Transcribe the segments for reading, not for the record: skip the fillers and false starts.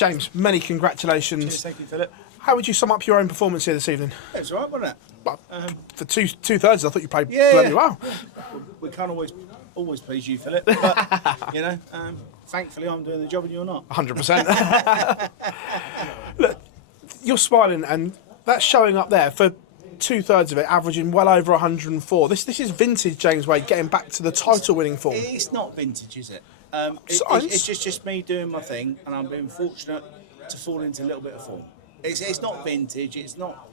James, many congratulations. Cheers, thank you, Philip. How would you sum up your own performance here this evening? Yeah, it's all right, wasn't it? Well, for two-thirds, I thought you played Yeah, bloody yeah. well. We can't always please you, Philip. But you know, thankfully, I'm doing the job and you're not. 100%. Look, you're smiling, and that's showing up there for two-thirds of it, averaging well over 104. This is vintage James Wade getting back to the title-winning form. It's not vintage, is it? Science. It's just me doing my thing, and I'm being fortunate to fall into a little bit of form. It's not vintage. It's not,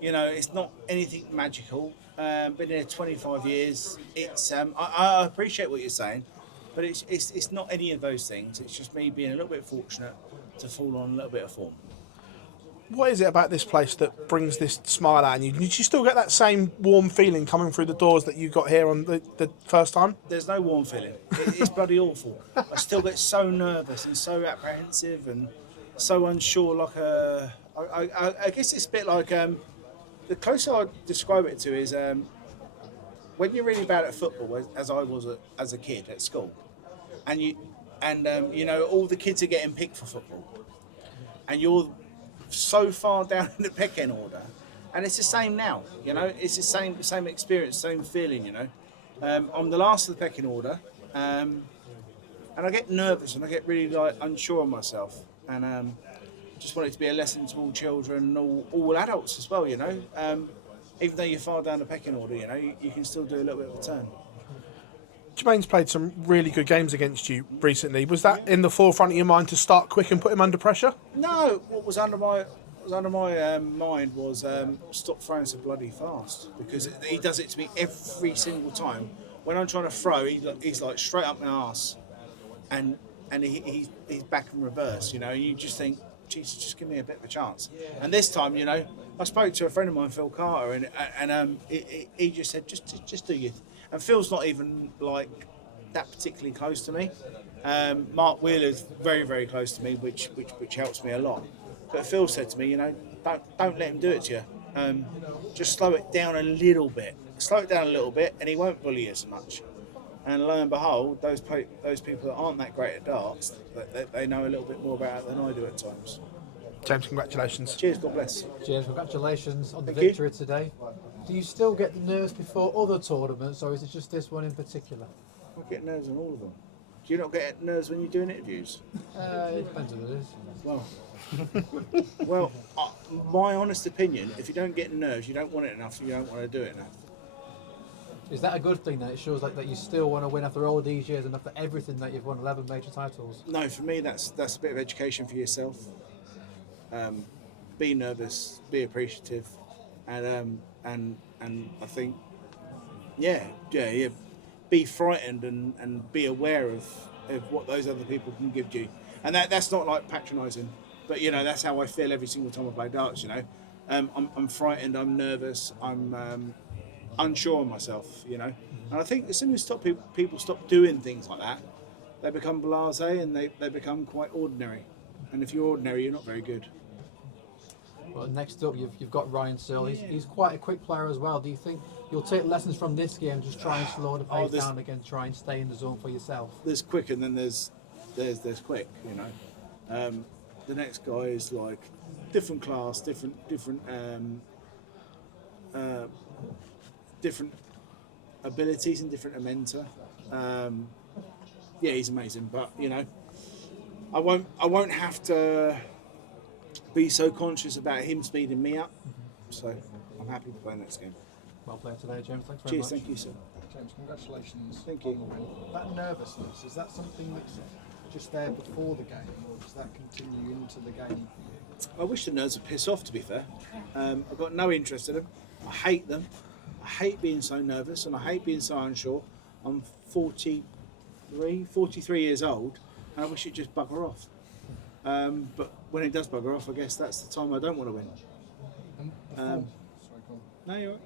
it's not anything magical. Been here 25 years. It's I appreciate what you're saying, but it's not any of those things. It's just me being a little bit fortunate to fall on a little bit of form. What is it about this place that brings this smile out? And you still get that same warm feeling coming through the doors that you got here on the first time? There's no warm feeling. It's bloody awful. I still get so nervous and so apprehensive and so unsure. I guess it's a bit like the closer I describe it to is when you're really bad at football, as I was as a kid at school, and all the kids are getting picked for football, and you're so far down in the pecking order, and it's the same now. It's the same experience, same feeling. I'm the last of the pecking order, and I get nervous and I get really unsure of myself, and just want it to be a lesson to all children and all adults as well. Even though you're far down the pecking order, you can still do a little bit of a turn. Jermaine's played some really good games against you recently. Was that in the forefront of your mind to start quick and put him under pressure? No, what was under my mind was stop throwing so bloody fast, because he does it to me every single time. When I'm trying to throw, he's like straight up my arse, and he's back in reverse. You just think, Jesus, just give me a bit of a chance. And this time, I spoke to a friend of mine, Phil Carter, and he just said, just do your. And Phil's not even like that particularly close to me. Mark Wheeler's very, very close to me, which helps me a lot. But Phil said to me, don't let him do it to you. Just slow it down a little bit. Slow it down a little bit, and he won't bully you as much. And lo and behold, those people that aren't that great at darts, they know a little bit more about it than I do at times. James, congratulations. Cheers, God bless. James, congratulations on the Thank you. victory today. Do you still get nerves before other tournaments, or is it just this one in particular? I get nerves on all of them. Do you not get nerves when you're doing interviews? It depends what it is. Well, my honest opinion, if you don't get nerves, you don't want it enough, you don't want to do it enough. Is that a good thing, that it shows like that you still want to win after all these years and after everything that you've won, 11 major titles? No, for me, that's a bit of education for yourself. Be nervous, be appreciative, and I think, be frightened and be aware of what those other people can give you. And that's not like patronising, but that's how I feel every single time I play darts. I'm frightened, I'm nervous, I'm unsure of myself. And I think as soon as people stop doing things like that, they become blasé and they become quite ordinary. And if you're ordinary, you're not very good. Well, next up, you've got Ryan Searle. He's quite a quick player as well. Do you think you'll take lessons from this game, just try and slow the pace down again, try and stay in the zone for yourself? There's quick, and then there's quick. The next guy is like different class, different abilities and different mentor. He's amazing, but I won't have to be so conscious about him speeding me up. So I'm happy to play next game. Well played today, James. Thanks very Cheers, much. thank you, sir. James, congratulations. Thank you. on the win. That nervousness, is that something that's just there before the game, or does that continue into the game? I wish the nerves would piss off, to be fair. I've got no interest in them. I hate them. I hate being so nervous and I hate being so unsure. I'm 43 years old, and I wish it'd just bugger off. But when it does bugger off, I guess that's the time I don't want to win. And the form, sorry, go on. No, you're right.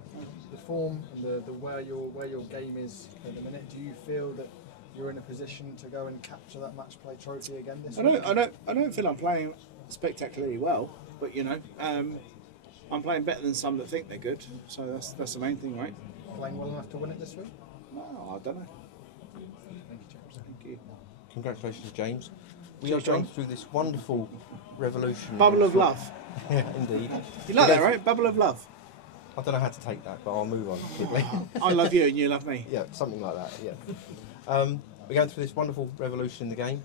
The form and the where your game is at the minute, do you feel that you're in a position to go and capture that match play trophy again this week? I don't feel I'm playing spectacularly well, but I'm playing better than some that think they're good. So that's the main thing, right? Playing well enough to win it this week? No, I don't know. Thank you, James. Thank you. Congratulations, James. we are going through this wonderful revolution. Bubble of love. Yeah, indeed. You like that, right? Bubble of love. I don't know how to take that, but I'll move on quickly. I love you and you love me. Yeah, something like that. Yeah. We're going through this wonderful revolution in the game.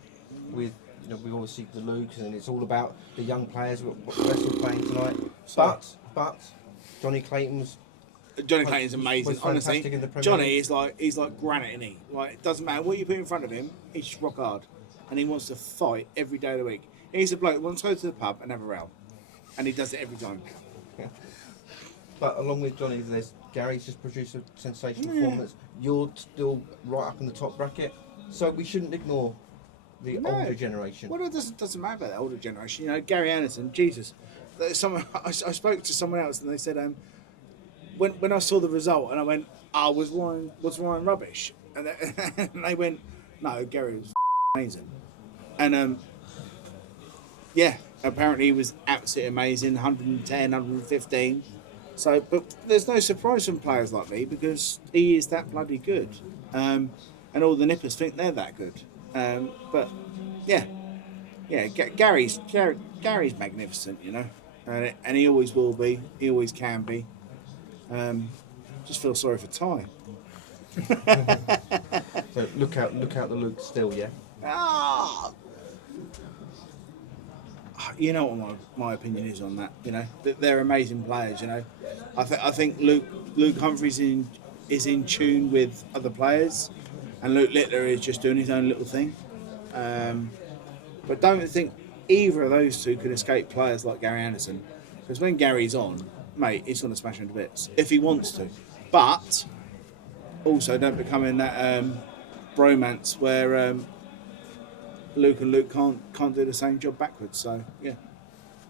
With we obviously the Luke's, and it's all about the young players. What we're playing tonight. But Johnny Clayton's. Johnny Clayton's amazing. was fantastic Honestly, in the Premier Johnny League. is like granite, isn't he? Like it doesn't matter what you put in front of him, he's just rock hard, and he wants to fight every day of the week. He's a bloke who wants to go to the pub and have a row, and he does it every time. But along with Johnny, there's Gary's just produced a sensational performance. You're still right up in the top bracket, so we shouldn't ignore the older generation. Well, it doesn't matter about the older generation. You know, Gary Anderson, Jesus. I spoke to someone else and they said, when I saw the result and I went, was Ryan rubbish? And they went, no, Gary was amazing. And yeah, apparently he was absolutely amazing, 110, 115. So, but there's no surprise from players like me because he is that bloody good. And all the nippers think they're that good. But yeah, Gary's magnificent, you know, and he always will be. He always can be. Just feel sorry for Ty. So look out the Luke still, yeah. You know what my opinion is on that. You know, they're amazing players. You know, I think Luke Humphries is in tune with other players, and Luke Littler is just doing his own little thing. But don't think either of those two can escape players like Gary Anderson, because when Gary's on, mate, he's going to smash him to bits if he wants to. But also don't become in that bromance where Luke and Luke can't do the same job backwards. So yeah,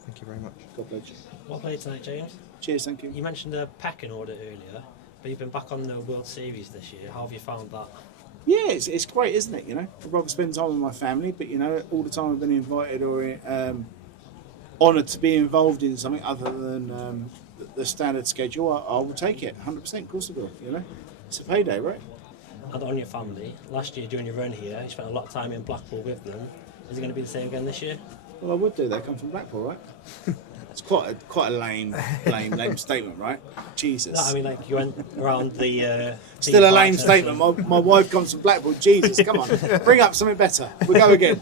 Thank you very much. God bless you. Well played tonight, James. Cheers, thank you. You mentioned the pecking order earlier, but you've been back on the World Series this year. How have you found that? Yeah, it's great, isn't it? You know, I'd rather spend time with my family, but you know, all the time I've been invited or honoured to be involved in something other than the standard schedule, I will take it 100%. Of course I will. You know, it's a payday, right? And on your family, last year during your run here, you spent a lot of time in Blackpool with them. Is it going to be the same again this year? Well, I would do. They come from Blackpool, right? It's quite a lame statement, right? Jesus. No, I mean, like you went around the. Still a theme lame parks statement. and- My wife comes from Blackpool. Jesus, come on, bring up something better. We'll go again.